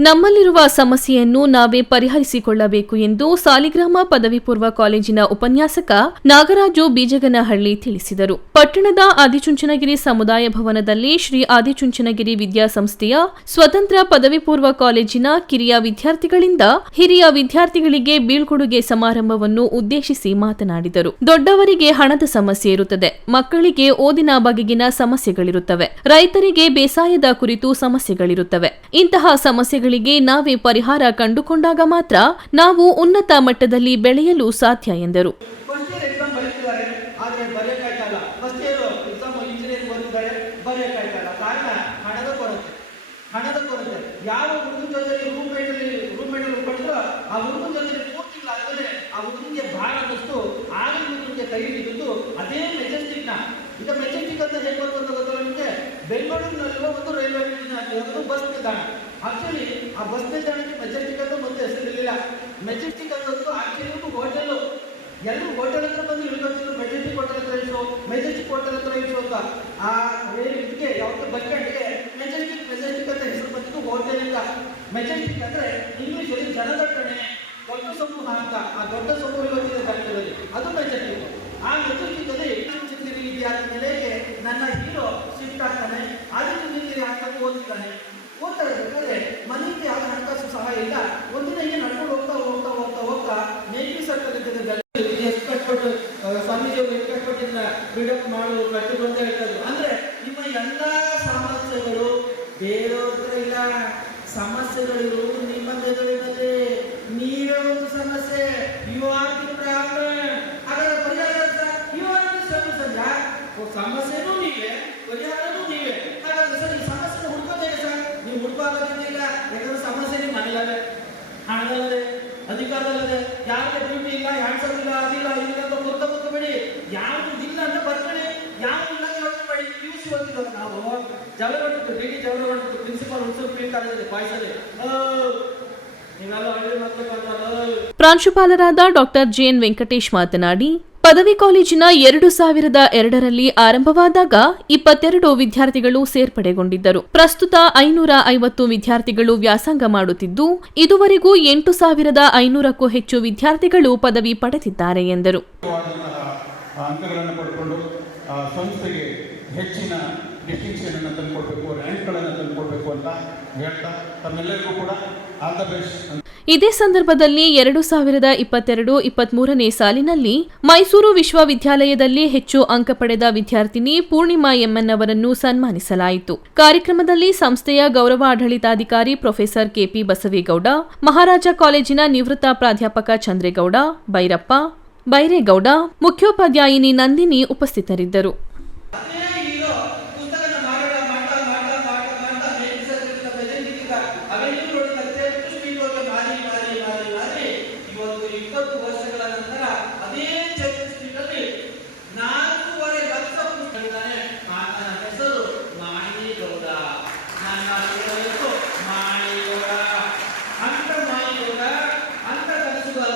ನಮ್ಮಲ್ಲಿರುವ ಸಮಸ್ಯೆಯನ್ನು ನಾವೇ ಪರಿಹರಿಸಿಕೊಳ್ಳಬೇಕು ಎಂದು ಸಾಲಿಗ್ರಾಮ ಪದವಿ ಪೂರ್ವ ಕಾಲೇಜಿನ ಉಪನ್ಯಾಸಕ ನಾಗರಾಜು ಬೀಜಗನಹಳ್ಳಿ ತಿಳಿಸಿದರು. ಪಟ್ಟಣದ ಆದಿಚುಂಚನಗಿರಿ ಸಮುದಾಯ ಭವನದಲ್ಲಿ ಶ್ರೀ ಆದಿಚುಂಚನಗಿರಿ ವಿದ್ಯಾಸಂಸ್ಥೆಯ ಸ್ವತಂತ್ರ ಪದವಿ ಪೂರ್ವ ಕಾಲೇಜಿನ ಕಿರಿಯ ವಿದ್ಯಾರ್ಥಿಗಳಿಂದ ಹಿರಿಯ ವಿದ್ಯಾರ್ಥಿಗಳಿಗೆ ಬೀಳ್ಕೊಡುಗೆ ಸಮಾರಂಭವನ್ನು ಉದ್ದೇಶಿಸಿ ಮಾತನಾಡಿದರು. ದೊಡ್ಡವರಿಗೆ ಹಣದ ಸಮಸ್ಯೆ ಇರುತ್ತದೆ. ಮಕ್ಕಳಿಗೆ ಓದಿನ ಬಗೆಗಿನ ಸಮಸ್ಯೆಗಳಿರುತ್ತವೆ. ರೈತರಿಗೆ ಬೇಸಾಯದ ಕುರಿತು ಸಮಸ್ಯೆಗಳಿರುತ್ತವೆ. ಇಂತಹ ಸಮಸ್ಯೆಗಳಿಗೆ ನಾವೇ ಪರಿಹಾರ ಕಂಡುಕೊಂಡಾಗ ಮಾತ್ರ ನಾವು ಉನ್ನತ ಮಟ್ಟದಲ್ಲಿ ಬೆಳೆಯಲು ಸಾಧ್ಯ ಎಂದರು. ಯಾವ ಹುಡುಗನ ಜೊತೆ ರೂಮ್ ರೂಮ್ ಮೇಟಲ್ಲಿ ಉಳ್ಕೊಂಡಿದ್ರು ಆ ಹುಡುಗನ ಜೊತೆ ಮೂರು ತಿಂಗಳಾದ್ಮೇಲೆ ಆ ಹುಡುಗನಿಗೆ ಭಾಳ ಅನ್ನಿಸ್ತು. ಆಗಿನ ಹುಡುಗನಿಗೆ ಕೈ ಹಿಡಿದು ಅದೇ ಮೆಜೆಸ್ಟಿಕ್ನ ಇದು ಮೆಜೆಸ್ಟಿಕ್ ಅಂತ ಹೇಗೆ ಬಂತು ಅಂತ ಗೊತ್ತಲ್ಲ ನಿಮಗೆ? ಬೆಂಗಳೂರಿನಲ್ಲಿರುವ ಒಂದು ರೈಲ್ವೆ ಅದು ಬಸ್ ನಿಲ್ದಾಣ. ಆಕ್ಚುಲಿ ಆ ಬಸ್ ನಿಲ್ದಾಣಕ್ಕೆ ಮೆಜೆಸ್ಟಿಕ್ ಅಂತ ಮತ್ತೆ ಹೆಸರಿರಲಿಲ್ಲ ಮೆಜೆಸ್ಟಿಕ್ ಅನ್ನೋದು ಆಕ್ಚುಲಿ ಒಂದು ಹೋಟೆಲ್ ಎಲ್ಲರೂ ಹೋಟೆಲ್ ಹತ್ರ ಬಂದು ಇಳ್ಕೊತಿದ್ರು ಮೆಜೆಸ್ಟಿಕ್ ಹೋಟೆಲ್ ಹತ್ರ ಇಳಿಸು ಮೆಜೆಸ್ಟಿಕ್ ಹೋಟೆಲ್ ಹತ್ರ ಇಳಿಸು ಅಂತ. ಆ ಇದಕ್ಕೆ ಯಾವತ್ತೂ ಬಸ್ ಸ್ಟ್ಯಾಂಡ್ಗೆ ಮೆಜೆಸ್ಟಿಕ್ ಮೆಜೆಸ್ಟಿಕ್ ಅಂತ ಹೆಸರು ಬಂದಿದ್ದು ಮೆಜೆಸ್ಟಿಕ್ ಅಂದ್ರೆ ಇಂಗ್ಲಿಷ್ ಅಲ್ಲಿ ಜನದಟ್ಟಣೆ ದೊಡ್ಡ ಸಮೂಹ ಅಂತ. ಆ ದೊಡ್ಡ ಸಮೂಹ ಇವತ್ತಿನ ಕನ್ನಡದಲ್ಲಿ ಅದು ಮೆಜೆಸ್ಟಿಕ್. ಆ ಮೆಜೆಸ್ಟಿಕ್ ಅಲ್ಲಿ ಚಿಂತಿರಿ ವಿದ್ಯಾರ್ಥಿ ನೆಲೆಗೆ ನನ್ನ ಹೀರೋ ಶಿಫ್ಟ್ ಆಗ್ತಾನೆ. ಆದಿತ್ಯ ಚಿಂತಿರಿ ಆಗ್ತಾನೆ ಓದ್ತಾನೆ ಓದ್ತಾ ಇರ್ಬೇಕಾದ್ರೆ ಮನೆಯಲ್ಲಿ ಯಾವ ಹಣಕಾಸು ಸಹ ಇಲ್ಲ. ಒಂದಿನ ಹೀಗೆ ನಡ್ಕೊಂಡು ಹೋಗ್ತಾ ಹೋಗ್ತಾ ಹೋಗ್ತಾ ಹೋಗ್ತಾ ನೇಟಿವ್ ಸರ್ಕಲ್ ಇರ್ತದೆ ಎಷ್ಟು ಕಷ್ಟಪಟ್ಟು ಆ, ಸ್ವಾಮೀಜಿಯವರು ಎಷ್ಟು ಕಷ್ಟಪಟ್ಟು ಇದನ್ನ ಬಿಲ್ಡಪ್ ಮಾಡು ಕಟ್ಟಿದ್ರು ಅಂತ ಹೇಳ್ತಾರೆ ಅಂದ್ರೆ ನಿಮ್ಮ ಎಲ್ಲಾ ಸಾಮರ್ಥ್ಯಗಳು ಬೇರೆ ಇಲ್ಲ. ಸಮಸ್ಯೆಗಳು ನಿಮ್ಮ ಎದುರಿನಲ್ಲಿ ನೀವೇ ಒಂದು ಸಮಸ್ಯೆ ಯು ಆರ್ ದಿ ಪ್ರಾಬ್ಲಮ್. ಅದರ ಪರಿಹಾರ ಯು ಆರ್ ದಿ ಸೊಲ್ಯೂಷನ್ ಸಮಸ್ಯೆನೂ ನೀವೇ, ಪರಿಹಾರನೂ ನೀವೇ. ಹಾಗಾದ್ರೆ ಸರ್, ಈ ಸಮಸ್ಯೆ ಹುಡ್ಕೋದೇ ಸರ್. ನೀವು ಹುಡ್ಕೋದಿಲ್ಲ ಯಾಕಂದ್ರೆ ಸಮಸ್ಯೆ ನಿಮ್ಮ ಮನೆಯಲ್ಲದೆ, ಹಣದಲ್ಲದೆ, ಅಧಿಕಾರದಲ್ಲದೆ ಯಾರಿಗೆ ಡ್ಯೂಟಿ ಇಲ್ಲ ಹ್ಯಾಂಡ್ಸಮ್ ಇಲ್ಲ, ಅದಿಲ್ಲ ಇದಿಲ್ಲ ಅಂತ ಮುರ್ಕ ಮುರ್ಕಬೇಡಿ ಯಾವುದು ಇಲ್ಲ ಅಂತ ಬರ್ಬೇಡಿ ಯಾವುದು ಇಲ್ಲ ಅಂತ ಯೋಚನೆ ಮಾಡಿ ಪಿ ಯು ಸಿ ಓದಿದ್ದವ್ರು ನಾವು D D principal principal Hunsur ಕಾಲೇಜಲ್ಲಿ ಬಾಯ್ಸಲ್ಲಿ ನೀವೆಲ್ಲ ಹಳ್ಳಿ ಮಕ್ಕಳು ಬಂದ್ರಲ್ಲ ಪ್ರಾಂಶುಪಾಲರಾದ ಡಾಕ್ಟರ್ ಜೆಎನ್ ವೆಂಕಟೇಶ್ ಮಾತನಾಡಿ ಪದವಿ ಕಾಲೇಜಿನ ಎರಡು ಸಾವಿರದ ಎರಡರಲ್ಲಿ ಆರಂಭವಾದಾಗ ಇಪ್ಪತ್ತೆರಡು ವಿದ್ಯಾರ್ಥಿಗಳು ಸೇರ್ಪಡೆಗೊಂಡಿದ್ದರು. ಪ್ರಸ್ತುತ ಐನೂರ ಐವತ್ತು ವಿದ್ಯಾರ್ಥಿಗಳು ವ್ಯಾಸಂಗ ಮಾಡುತ್ತಿದ್ದು ಇದುವರೆಗೂ ಎಂಟು ಸಾವಿರದ ಐನೂರಕ್ಕೂ ಹೆಚ್ಚು ವಿದ್ಯಾರ್ಥಿಗಳು ಪದವಿ ಪಡೆದಿದ್ದಾರೆ ಎಂದರು. ಸಂಸ್ಥೆಗೆ ಹೆಚ್ಚಿನ ಡಿಸ್ಟಿಂಕ್ಷನನ್ನು ತಂದುಕೊಡ್ಬೇಕು, ರ್ಯಾಂಕ್ಗಳನ್ನು ತಂದುಕೊಡ್ಬೇಕು ಅಂತ ಹೇಳ್ತಾ ತಮ್ಮೆಲ್ಲರಿಗೂ ಕೂಡ ಆಲ್ ದ ಬೆಸ್ಟ್ ಇದೇ ಸಂದರ್ಭದಲ್ಲಿ ಎರಡು ಸಾವಿರದ ಇಪ್ಪತ್ತೆರಡು ಇಪ್ಪತ್ಮೂರನೇ ಸಾಲಿನಲ್ಲಿ ಮೈಸೂರು ವಿಶ್ವವಿದ್ಯಾಲಯದಲ್ಲಿ ಹೆಚ್ಚು ಅಂಕ ಪಡೆದ ವಿದ್ಯಾರ್ಥಿನಿ ಪೂರ್ಣಿಮಾ ಎಂಎನ್ ಅವರನ್ನು ಸನ್ಮಾನಿಸಲಾಯಿತು. ಕಾರ್ಯಕ್ರಮದಲ್ಲಿ ಸಂಸ್ಥೆಯ ಗೌರವ ಆಡಳಿತಾಧಿಕಾರಿ ಪ್ರೊಫೆಸರ್ ಕೆಪಿ ಬಸವೇಗೌಡ, ಮಹಾರಾಜ ಕಾಲೇಜಿನ ನಿವೃತ್ತ ಪ್ರಾಧ್ಯಾಪಕ ಚಂದ್ರೇಗೌಡ, ಬೈರಪ್ಪ, ಬೈರೇಗೌಡ, ಮುಖ್ಯೋಪಾಧ್ಯಾಯಿನಿ ನಂದಿನಿ ಉಪಸ್ಥಿತರಿದ್ದರು. அவைகளுடைய